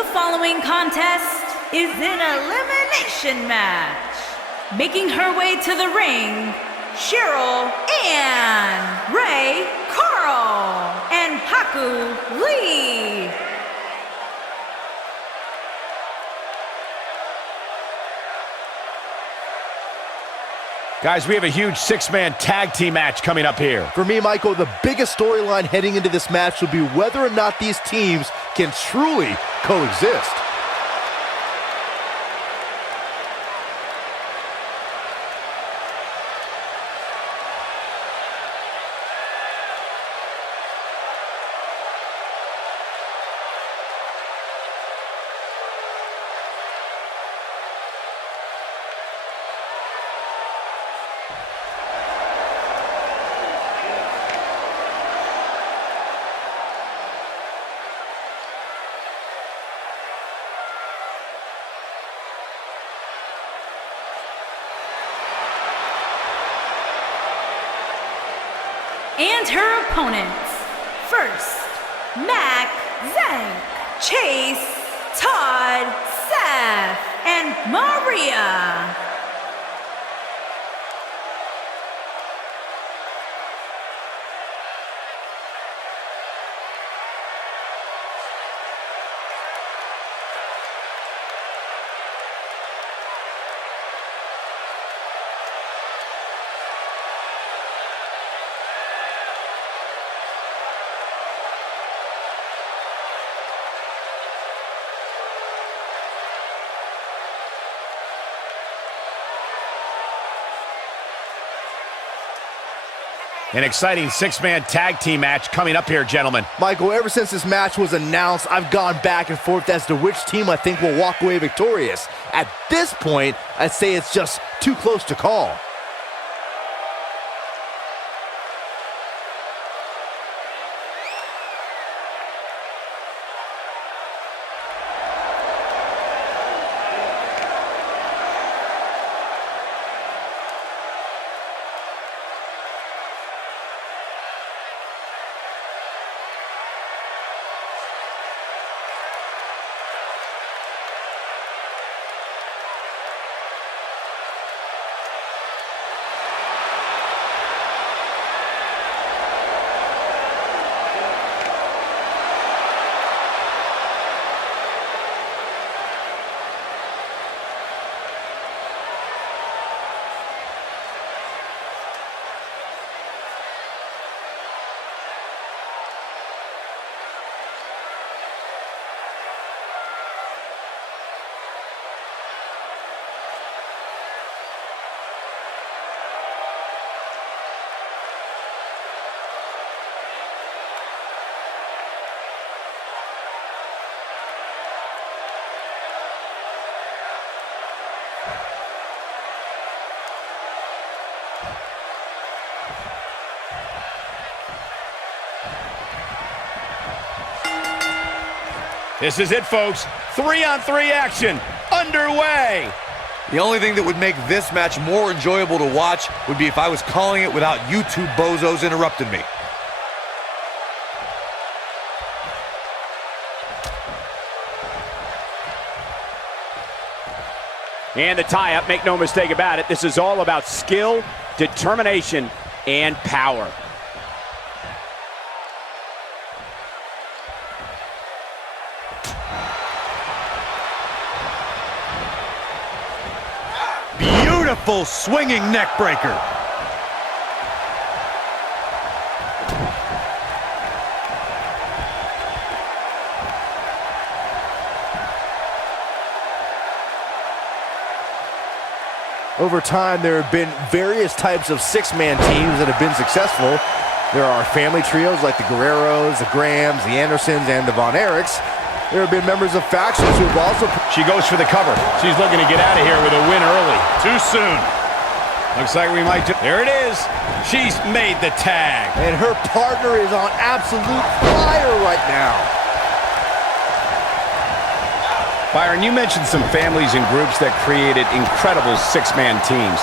The following contest is an elimination match. Making her way to the ring, Cheryl Ann, Ray Carl, and Haku Lee. Guys, we have a huge six-man tag team match coming up here. For me, Michael, the biggest storyline heading into this match will be whether or not these teams can truly coexist. And her opponents. First, Mac, Zank, Chase, Todd, Seth, and Maria. An exciting six-man tag team match coming up here, gentlemen. Michael, ever since this match was announced, I've gone back and forth as to which team I think will walk away victorious. At this point, I'd say it's just too close to call. This is it, folks. 3-on-3 action underway. The only thing that would make this match more enjoyable to watch would be if I was calling it without you two bozos interrupting me. And the tie-up, make no mistake about it, this is all about skill, determination, and power. Beautiful swinging neck breaker. Over time, there have been various types of six-man teams that have been successful. There are family trios like the Guerreros, the Grahams, the Andersons, and the Von Erichs. There have been members of factions who have also... She goes for the cover. She's looking to get out of here with a win early. Too soon. Looks like we might... There it is. She's made the tag. And her partner is on absolute fire right now. Byron, you mentioned some families and groups that created incredible six-man teams.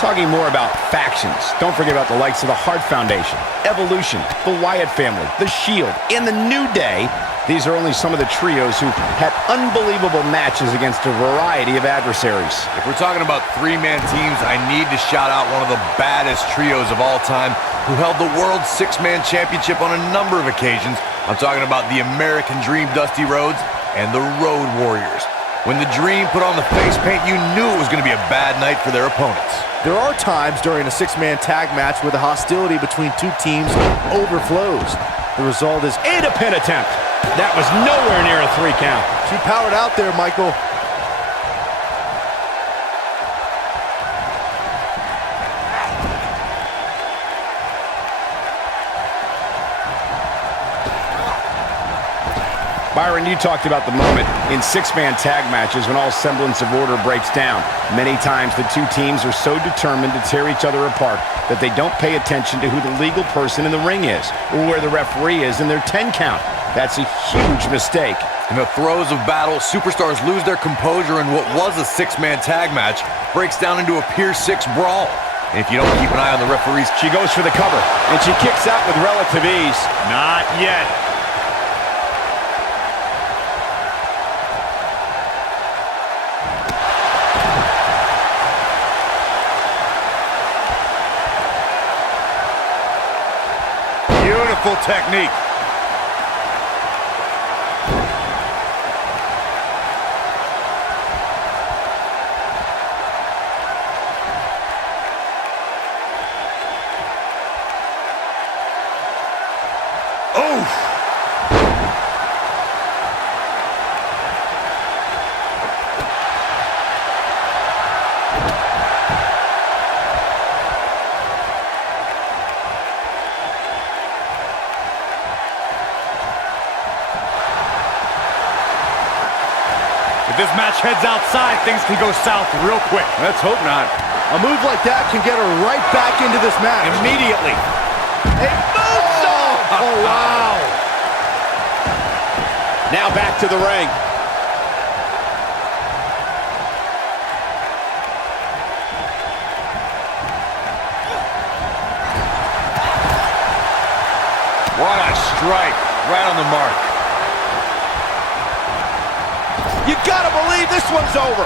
Talking more about factions, don't forget about the likes of the Hart Foundation, Evolution, the Wyatt family, the Shield, and the New Day. These are only some of the trios who had unbelievable matches against a variety of adversaries. If we're talking about three-man teams, I need to shout out one of the baddest trios of all time who held the World Six-Man Championship on a number of occasions. I'm talking about the American Dream Dusty Rhodes and the Road Warriors. When the Dream put on the face paint, you knew it was going to be a bad night for their opponents. There are times during a six-man tag match where the hostility between two teams overflows. The result is And a pin attempt. That was nowhere near a 3 count. she powered out there, Michael. Byron, you talked about the moment in six-man tag matches when all semblance of order breaks down. Many times the two teams are so determined to tear each other apart that they don't pay attention to who the legal person in the ring is or where the referee is in their 10 count. That's a huge mistake. In the throes of battle, superstars lose their composure, and what was a six-man tag match breaks down into a Pier 6 brawl. And if you don't keep an eye on the referees, She goes for the cover, and she kicks out with relative ease. Not yet. beautiful technique. If this match heads outside, things can go south real quick. Let's hope not. A move like that can get her right back into this match. Immediately. A moonsault! Oh, wow. Now back to the ring. What a strike. Right on the mark. You gotta believe this one's over.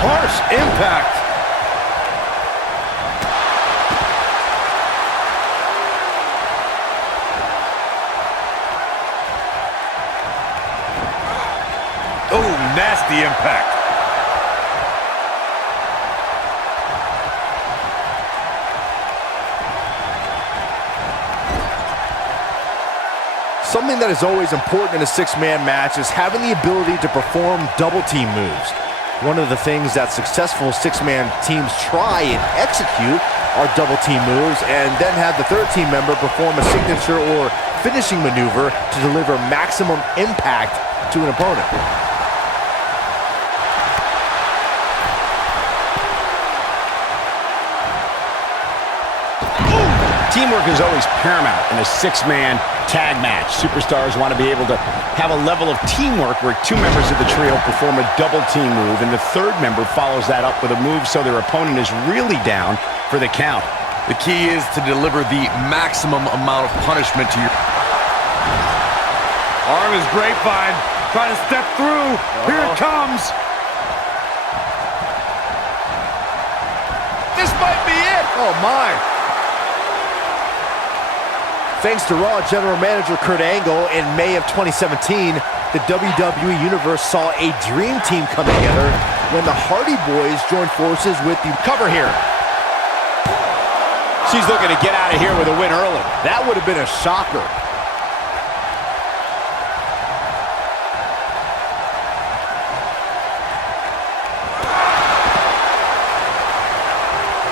Harsh impact. Oh, nasty impact. Something that is always important in a six-man match is having the ability to perform double-team moves. One of the things that successful six-man teams try and execute are double-team moves, and then have the third team member perform a signature or finishing maneuver to deliver maximum impact to an opponent. Teamwork is always paramount in a six-man tag match. Superstars want to be able to have a level of teamwork where two members of the trio perform a double team move and the third member follows that up with a move so their opponent is really down for the count. The key is to deliver the maximum amount of punishment to your... Arm is grapevine, trying to step through. Here it comes. This might be it! Oh, my. Thanks to Raw General Manager Kurt Angle, in May of 2017, the WWE Universe saw a dream team come together when the Hardy Boys joined forces with the Cover here. She's looking to get out of here with a win early. That would have been a shocker.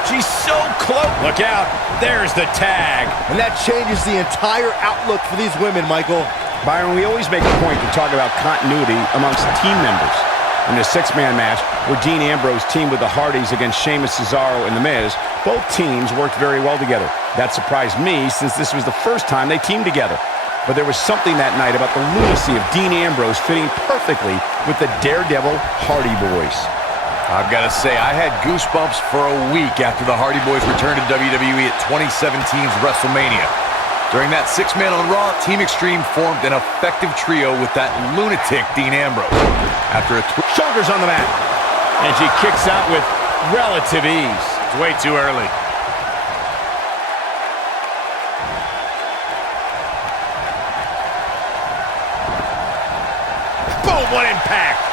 She's so close. Look out. There's the tag. And that changes the entire outlook for these women, Michael. Byron, we always make a point to talk about continuity amongst team members. In the six-man match, where Dean Ambrose teamed with the Hardys against Sheamus, Cesaro, and The Miz, both teams worked very well together. That surprised me, since this was the first time they teamed together. But there was something that night about the lunacy of Dean Ambrose fitting perfectly with the Daredevil Hardy Boys. I've got to say, I had goosebumps for a week after the Hardy Boys returned to WWE at 2017's WrestleMania. During that six-man on Raw, Team Extreme formed an effective trio with that lunatic Dean Ambrose. After a Shoulders on the mat. And she kicks out with relative ease. It's way too early. Boom, what impact.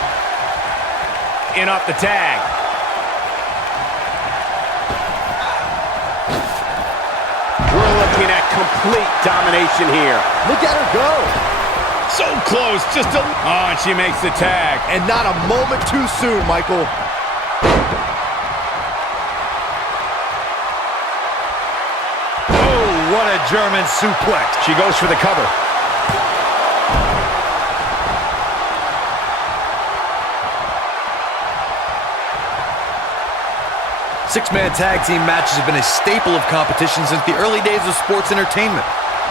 In off the tag. We're looking at complete domination here. Look at her go. So close, just a... Oh, and she makes the tag. And not a moment too soon, Michael. Oh, what a German suplex. She goes for the cover. six-man tag team matches have been a staple of competition since the early days of sports entertainment.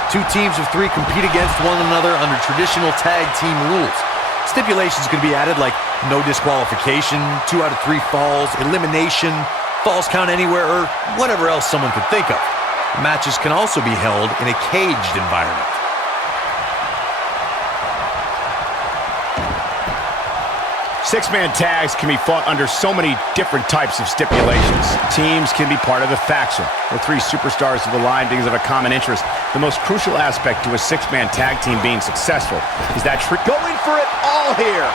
Two teams of three compete against one another under traditional tag team rules. Stipulations can be added like no disqualification, 2 out of 3 falls, elimination, falls count anywhere, or whatever else someone could think of. Matches can also be held in a caged environment. Six-man tags can be fought under so many different types of stipulations. Teams can be part of the faction, where 3 superstars have aligned because of a common interest. The most crucial aspect to a six-man tag team being successful is that Going for it all here.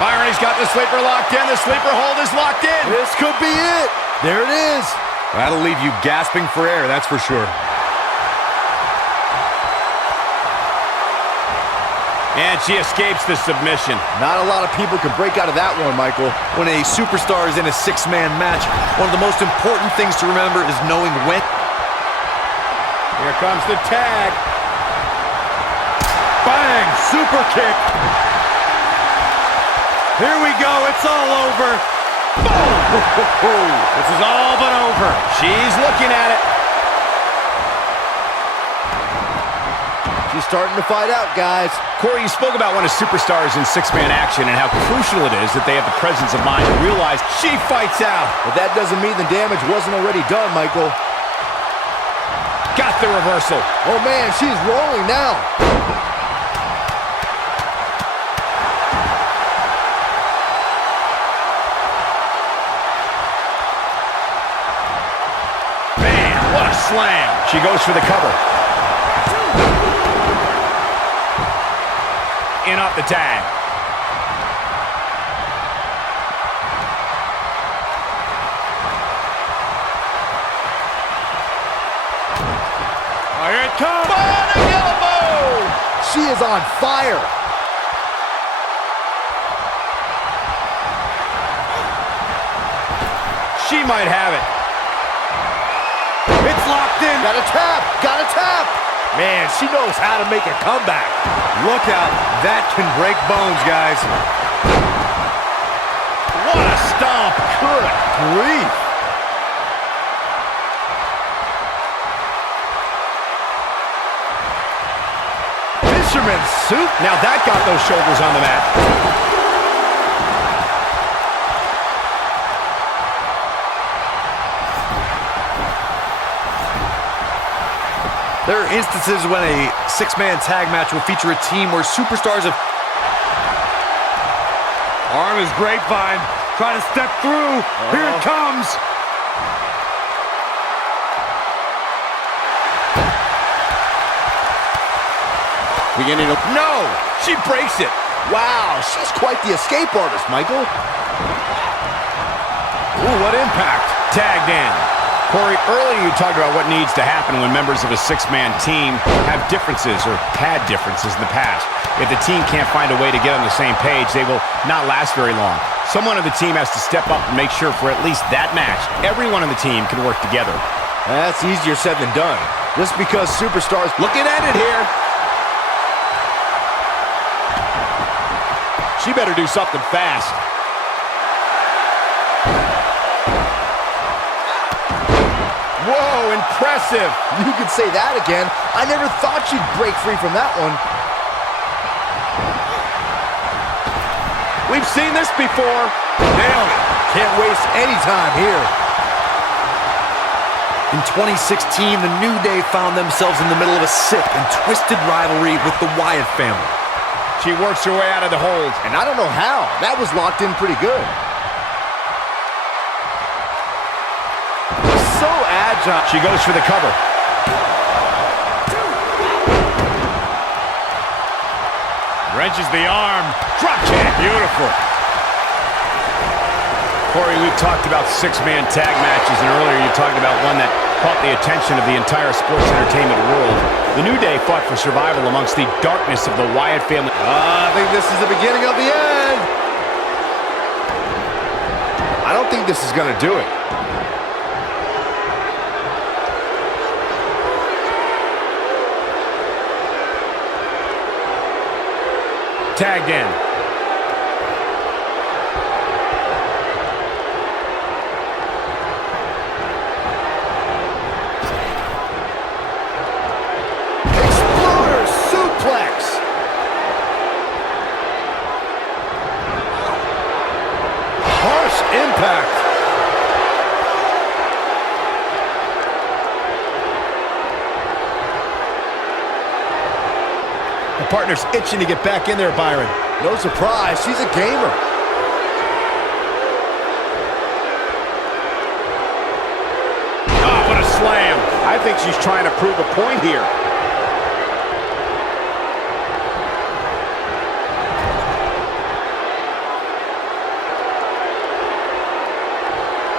Byron's got the sleeper locked in. The sleeper hold is locked in. This could be it. There it is. That'll leave you gasping for air, that's for sure. And she escapes the submission. Not a lot of people can break out of that one, Michael. When a superstar is in a six-man match, one of the most important things to remember is knowing when. Here comes the tag. Bang! Super kick. Here we go. It's all over. Boom! This is all but over. She's looking at it. She's starting to fight out, guys. Corey, you spoke about when a superstar is in six-man action and how crucial it is that they have the presence of mind to realize she fights out. But that doesn't mean the damage wasn't already done, Michael. Got the reversal. Oh, man, she's rolling now. Man, what a slam. She goes for the cover. In off the tag. Here it comes. Running elbow. She is on fire. She might have it. It's locked in. Got a tap. Got a tap. Man, she knows how to make a comeback. Look out, that can break bones, guys. What a stomp. Good grief. Fisherman soup. Now that got those shoulders on the mat. There are instances when a six-man tag match will feature a team where superstars have... Arm is grapevine. Trying to step through. Here it comes. Beginning to... No! She breaks it. Wow, she's quite the escape artist, Michael. Ooh, what impact. Tagged in. Corey, earlier you talked about what needs to happen when members of a six-man team have differences or had differences in the past. If the team can't find a way to get on the same page, they will not last very long. Someone on the team has to step up and make sure for at least that match, everyone on the team can work together. That's easier said than done. Just because superstars... Looking at it here. She better do something fast. Whoa, impressive. You could say that again. I never thought she'd break free from that one. We've seen this before. Nailed it. Can't waste any time here. In 2016, the New Day found themselves in the middle of a sick and twisted rivalry with the Wyatt family. She works her way out of the hold. And I don't know how. That was locked in pretty good. So agile. She goes for the cover. Wrenches the arm. Drop kick. Beautiful. Corey, we've talked about six-man tag matches, and earlier you talked about one that caught the attention of the entire sports entertainment world. The New Day fought for survival amongst the darkness of the Wyatt family. I think this is the beginning of the end. I don't think this is going to do it. Tagged in. Exploder suplex. Harsh impact. The partner's itching to get back in there, Byron. No surprise, she's a gamer. Oh, what a slam. I think she's trying to prove a point here.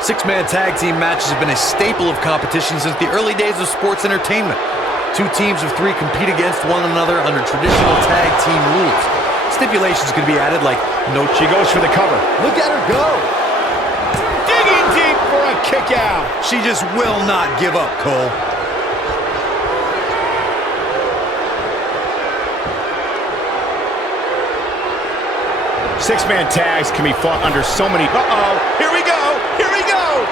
Six-man tag team matches have been a staple of competition since the early days of sports entertainment. Two teams of three compete against one another under traditional tag team rules. Stipulations can be added like no. She goes for the cover. Look at her go. Digging deep for a kick out. She just will not give up, Cole. Six-man tags can be fought under so many... Uh-oh, here we go, here we go!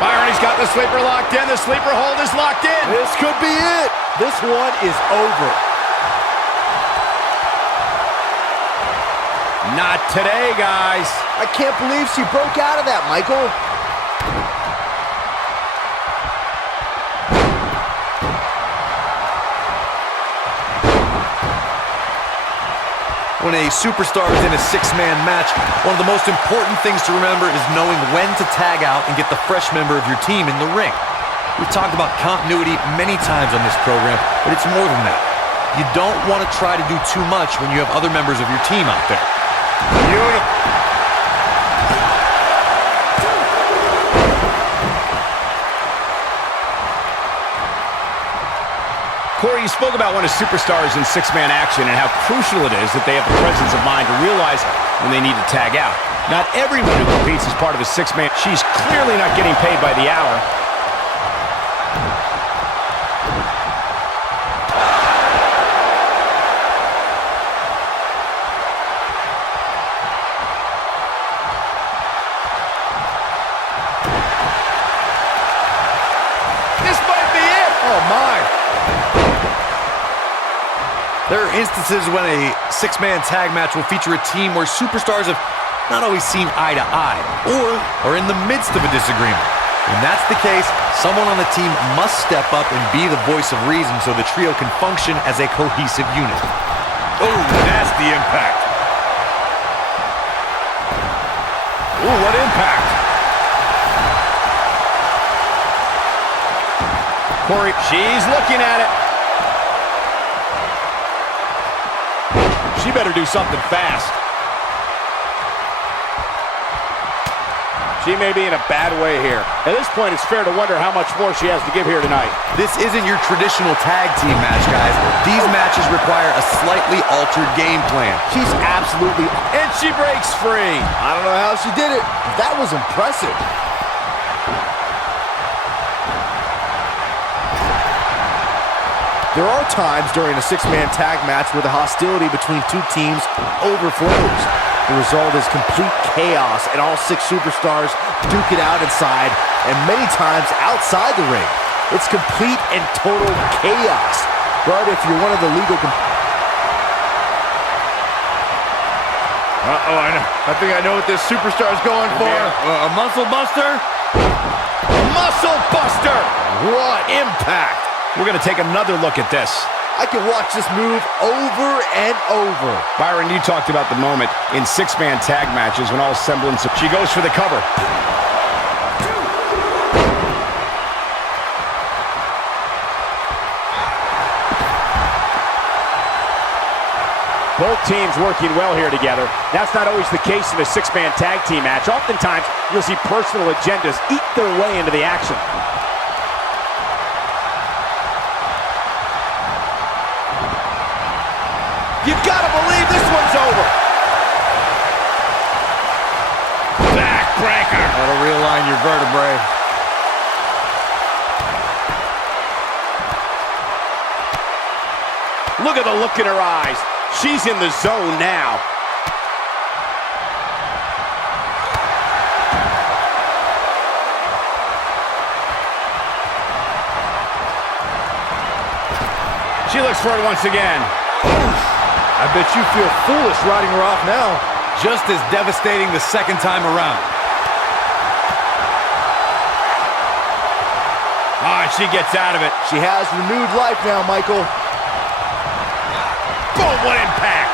Byron, he's got the sleeper locked in, the sleeper hold is locked in! This could be it. This one is over. Not today, guys. I can't believe she broke out of that, Michael. When a superstar is in a six-man match, one of the most important things to remember is knowing when to tag out and get the fresh member of your team in the ring. We've talked about continuity many times on this program, but it's more than that. You don't want to try to do too much when you have other members of your team out there. Beautiful. Corey, you spoke about when a superstar is in six-man action and how crucial it is that they have the presence of mind to realize when they need to tag out. Not everyone who competes is part of a six-man. She's clearly not getting paid by the hour. This might be it. Oh, my. There are instances when a six-man tag match will feature a team where superstars have not always seen eye to eye or are in the midst of a disagreement. When that's the case, someone on the team must step up and be the voice of reason so the trio can function as a cohesive unit. Oh, nasty impact. Ooh, what impact. Corey, she's looking at it. She better do something fast. She may be in a bad way here. At this point, it's fair to wonder how much more she has to give here tonight. This isn't your traditional tag team match, guys. These matches require a slightly altered game plan. She's absolutely... And she breaks free. I don't know how she did it. That was impressive. There are times during a six-man tag match where the hostility between two teams overflows. The result is complete chaos, and all six superstars duke it out inside, and many times outside the ring. It's complete and total chaos. But if you're one of the legal... I think I know what this superstar's going for. A muscle buster? Muscle buster! What impact! We're going to take another look at this. I can watch this move over and over. Byron, you talked about the moment in six-man tag matches when all semblance of... She goes for the cover. Both teams working well here together. That's not always the case in a six-man tag team match. Oftentimes, you'll see personal agendas eat their way into the action. You gotta believe this one's over. Backbreaker. That'll realign your vertebrae. Look at the look in her eyes. She's in the zone now. She looks for it once again. I bet you feel foolish riding her off now. Just as devastating the second time around. Ah, she gets out of it. She has renewed life now, Michael. Boom, what impact!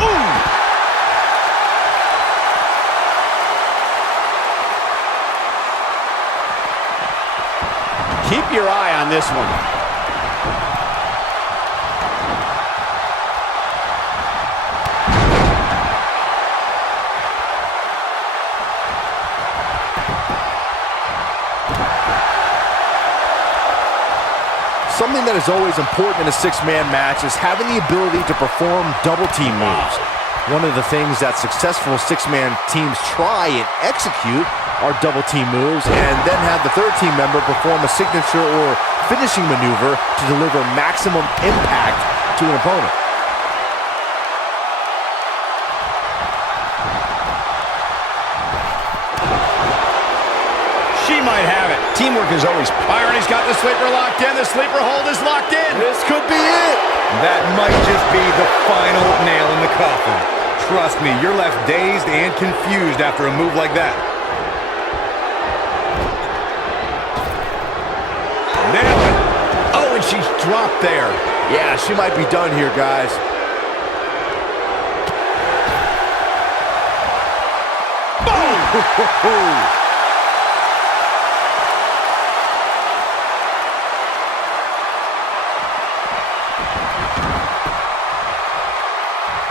Ooh! Keep your eye on this one. Something that is always important in a six-man match is having the ability to perform double team moves. One of the things that successful six-man teams try and execute are double team moves and then have the third team member perform a signature or finishing maneuver to deliver maximum impact to an opponent. She might have it. Teamwork is always... Byron, he's got the sleeper locked in. The sleeper hold is locked in. This could be it. That might just be the final nail in the coffin. Trust me, you're left dazed and confused after a move like that. Nail it. Oh, and she's dropped there. Yeah, she might be done here, guys. Boom!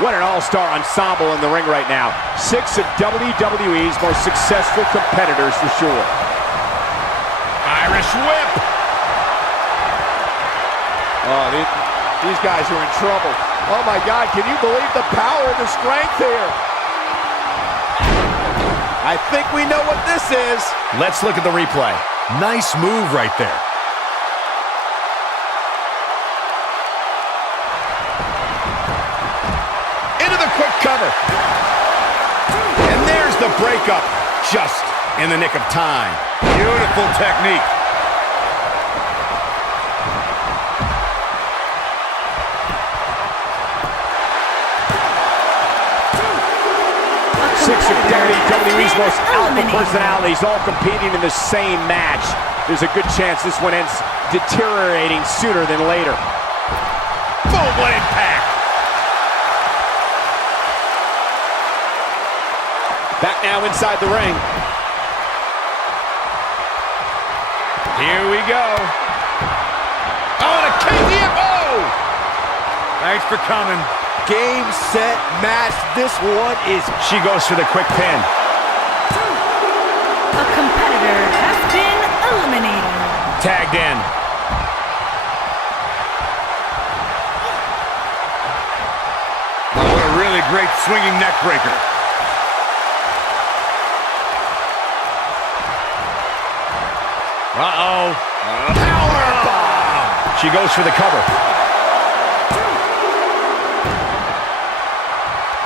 What an all-star ensemble in the ring right now. 6 of WWE's most successful competitors for sure. Irish whip. Oh, these guys are in trouble. Oh my God, can you believe the power and the strength here? I think we know what this is. Let's look at the replay. Nice move right there. Quick cover. And there's the breakup. Just in the nick of time. Beautiful technique. Six of WWE's most alpha personalities all competing in the same match. There's a good chance this one ends deteriorating sooner than later. Boom, what impact. Back now inside the ring. Here we go. Oh, and a KTFO! Thanks for coming. Game, set, match. This one is... She goes for the quick pin. A competitor has been eliminated. Tagged in. Oh, what a really great swinging neck breaker. Uh-oh. Powerbomb! She goes for the cover.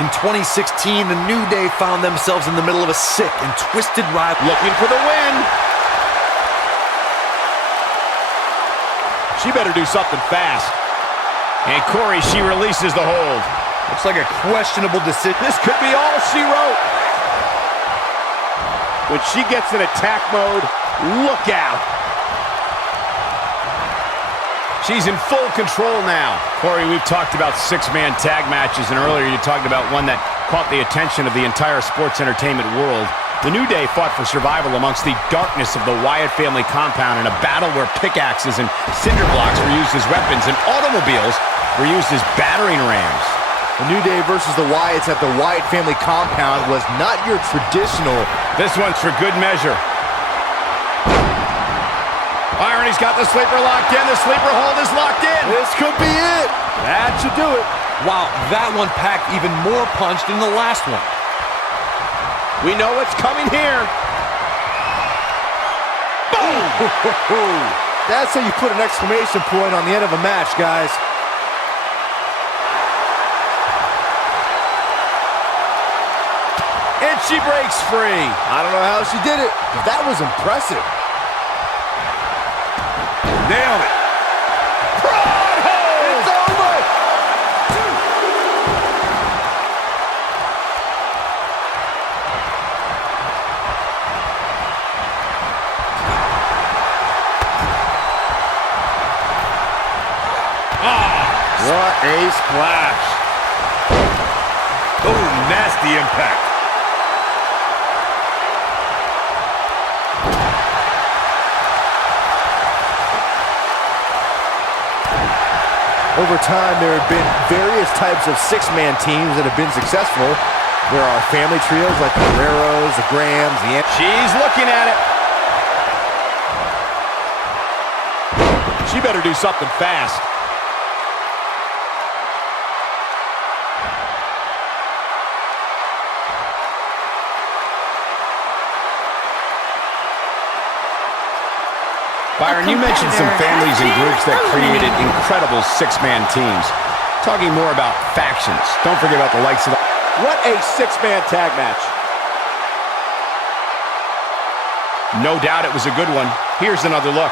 In 2016, the New Day found themselves in the middle of a sick and twisted rivalry. Looking for the win. She better do something fast. And Corey, she releases the hold. Looks like a questionable decision. This could be all she wrote. When she gets in attack mode, look out. She's in full control now. Corey, we've talked about six-man tag matches, and earlier you talked about one that caught the attention of the entire sports entertainment world. The New Day fought for survival amongst the darkness of the Wyatt family compound in a battle where pickaxes and cinder blocks were used as weapons and automobiles were used as battering rams. The New Day versus the Wyatts at the Wyatt family compound was not your traditional. This one's for good measure. Irony's got the sleeper locked in. The sleeper hold is locked in. This could be it. That should do it. Wow, that one packed even more punch than the last one. We know what's coming here. Boom! That's how you put an exclamation point on the end of a match, guys. And she breaks free. I don't know how she did it, but that was impressive. Nailed it. Prod hold! It's over! What a splash. Oh, nasty impact. Over time, there have been various types of six-man teams that have been successful. There are family trios like the Guerreros, the Grahams, the... She's looking at it. She better do something fast. Byron, you mentioned some families and groups that created incredible six-man teams. Talking more about factions. Don't forget about the likes of the... What a six-man tag match. No doubt it was a good one. Here's another look.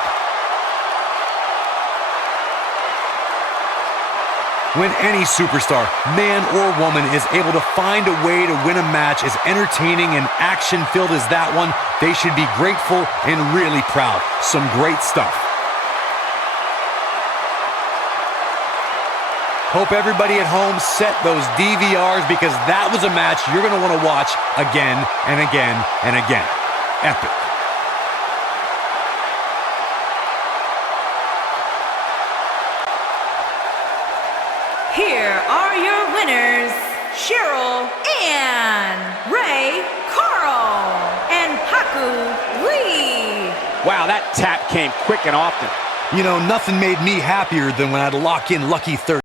When any superstar, man or woman, is able to find a way to win a match as entertaining and action-filled as that one, they should be grateful and really proud. Some great stuff. Hope everybody at home set those DVRs, because that was a match you're going to want to watch again and again and again. Epic. Here are your winners, Cheryl and Ray Carl and HAKARI. Wow, that tap came quick and often. You know, nothing made me happier than when I'd lock in Lucky 30.